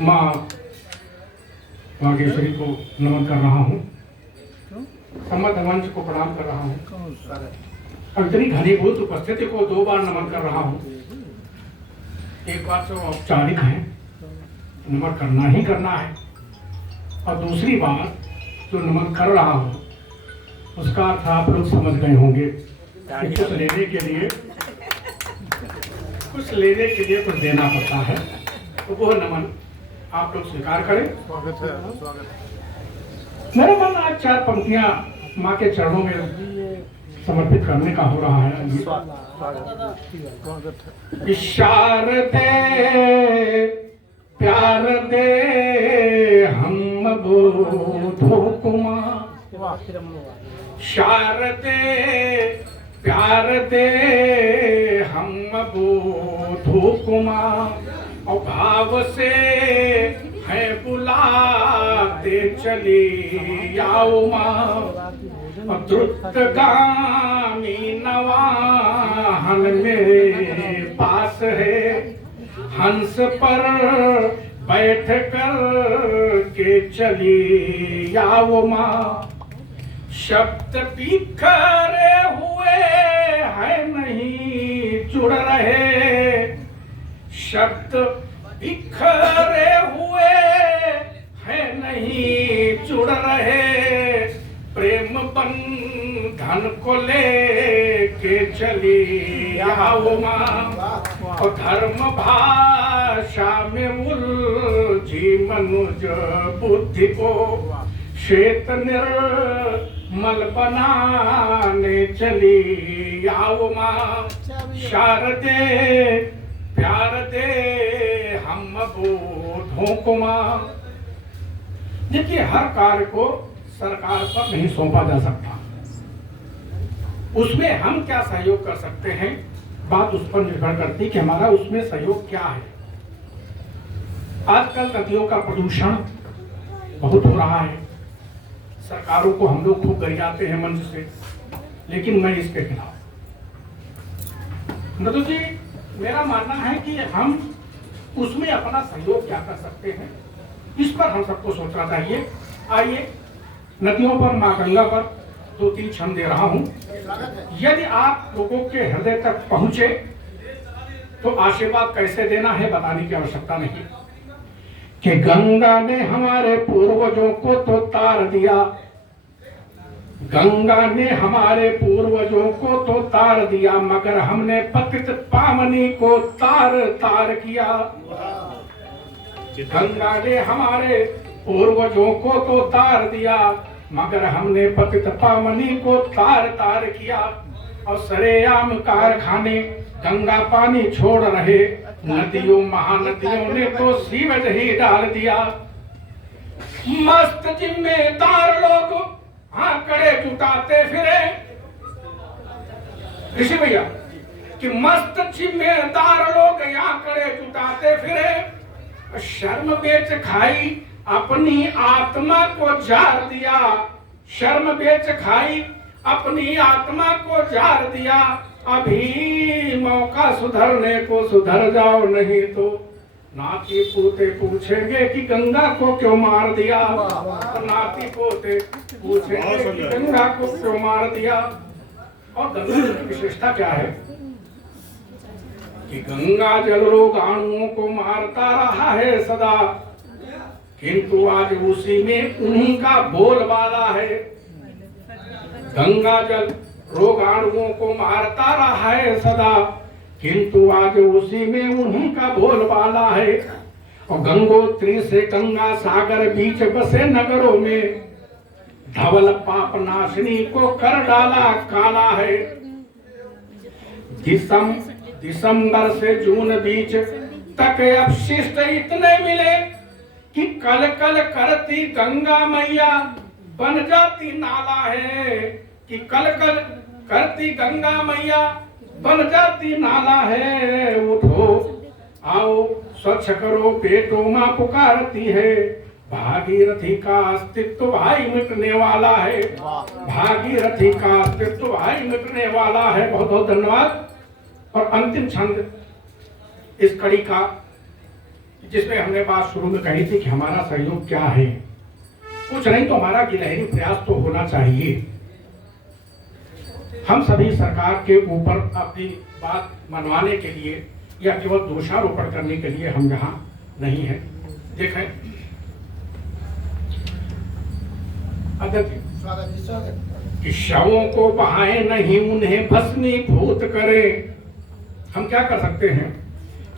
माँ वागेश्वरी को नमन कर रहा हूँ, सम्मत मंच को प्रणाम कर रहा हूँ, और इतनी घनीभूत उपस्थिति को 2 बार नमन कर रहा हूँ। एक बार तो औपचारिक है, नमन करना ही करना है, और दूसरी बार जो नमन कर रहा हूँ उसका अर्थ आप लोग समझ गए होंगे। कुछ लेने के लिए कुछ देना पड़ता है, तो वो नमन आप लोग स्वीकार करें। स्वागत है, स्वागत है। मेरा मन आज 4 पंक्तियां माँ के चरणों में समर्पित करने का हो रहा है। शारदे प्यार दे हम बोधो कुमार, शारदे प्यार दे हम बोधो कुमार, और भाव से है बुलाते चली आओ माँ, द्रुतगामी नवाहन मेरे पास है, हंस पर बैठ कर के चली आओ माँ, शब्द बिखरे हुए है नहीं जुड़ रहे, शब्द बिखरे हुए है नहीं जुड़ रहे, प्रेम बंधन को लेके चली आओ माँ, और धर्म भाषा में उलझी मनुज बुद्धि को श्वेत निर्मल बनाने चली आओ माँ, शारदे प्यार दे हम बोधों को माँ। देखिए, हर कार्य को सरकार पर नहीं सौंपा जा सकता, उसमें हम क्या सहयोग कर सकते हैं, बात उस पर निर्भर करती है कि हमारा उसमें सहयोग क्या है। आजकल नदियों का प्रदूषण बहुत हो रहा है, सरकारों को हम लोग खूब गरियाते हैं मंच से, लेकिन मैं इसके खिलाफ। नदू जी, मेरा मानना है कि हम उसमें अपना सहयोग क्या कर सकते हैं, इस पर हम सबको सोचना चाहिए। आइए, नदियों पर, माँ गंगा पर 2-3 क्षण दे रहा हूं। यदि आप लोगों के हृदय तक पहुंचे तो आशीर्वाद कैसे देना है बताने की आवश्यकता नहीं, कि गंगा ने हमारे पूर्वजों को तो तार दिया, गंगा ने हमारे पूर्वजों को तो तार दिया, मगर हमने पतित पावनी को तार तार किया। गंगा ने हमारे पूर्वजों को तो तार दिया, मगर हमने पतित पावनी को तार तार किया, और सरेआम कारखाने गंगा पानी छोड़ रहे, नदियों महानदियों ने तो सीवेज ही डाल दिया। मस्त जिम्मेदार लोग आंकड़े जुटाते फिरे, ऋषि भैया, कि मस्त जिम्मेदार लोग आंकड़े जुटाते फिरे, शर्म बेच खाई अपनी आत्मा को जार दिया, शर्म बेच खाई अपनी आत्मा को जार दिया। अभी मौका सुधरने को, सुधर जाओ नहीं तो नाती पोते पूछेंगे कि गंगा को क्यों मार दिया, नाती पोते पूछेंगे कि गंगा को क्यों मार दिया। और गंगा की विशेषता क्या है कि गंगा जल रोगाणुओं को मारता रहा है सदा, किंतु आज उसी में उन्हीं का बोलबाला है। गंगा जल रोगाणुओं को मारता रहा है सदा, किंतु आज उसी में उन्हीं का बोलबाला है। और गंगोत्री से गंगा सागर बीच बसे नगरों में, धवल पाप नाशनी को कर डाला काला है। दिसंबर से जून बीच तक अपशिष्ट इतने मिले कि कल कल करती गंगा मैया बन जाती नाला है, कि कल कल करती गंगा मैया बन जाती नाला है। उठो आओ स्वच्छ करो पेटो माँ पुकारती है, भागीरथी का अस्तित्व भाई मिटने वाला है, भागीरथी का अस्तित्व भाई मिटने वाला है। बहुत बहुत धन्यवाद। और अंतिम छंद इस कड़ी का, जिसमें हमने बात शुरू में कही थी कि हमारा सहयोग क्या है। कुछ नहीं तो हमारा गिलहरी प्रयास तो होना चाहिए। हम सभी सरकार के ऊपर अपनी बात मनवाने के लिए या केवल दोषारोपण करने के लिए हम यहाँ नहीं है। देखें अध्यक्ष कि शवों को बहाए नहीं उन्हें भस्मीभूत करे। हम क्या कर सकते हैं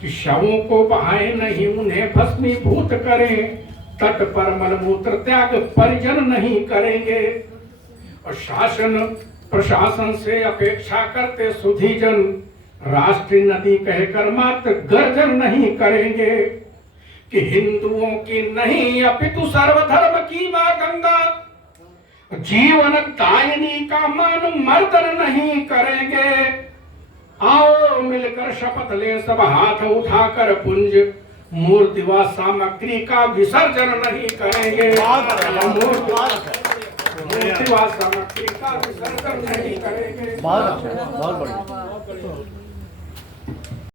कि शवों को बहाए नहीं उन्हें भस्मीभूत करें, तट पर मलमूत्र त्याग परिजन नहीं करेंगे। और शासन प्रशासन से अपेक्षा करते सुधीजन, राष्ट्रीय नदी कहकर मात्र गर्जन नहीं करेंगे। कि हिंदुओं की नहीं अपितु सर्वधर्म की मां गंगा, जीवन दायिनी का मान मर्दन नहीं करेंगे। आओ मिलकर शपथ ले सब हाथ उठाकर पुंज, मूर्ति व सामग्री का विसर्जन नहीं करेंगे। मूर्ति व सामग्री का विसर्जन नहीं करेंगे। बहुत अच्छा, बहुत बढ़िया।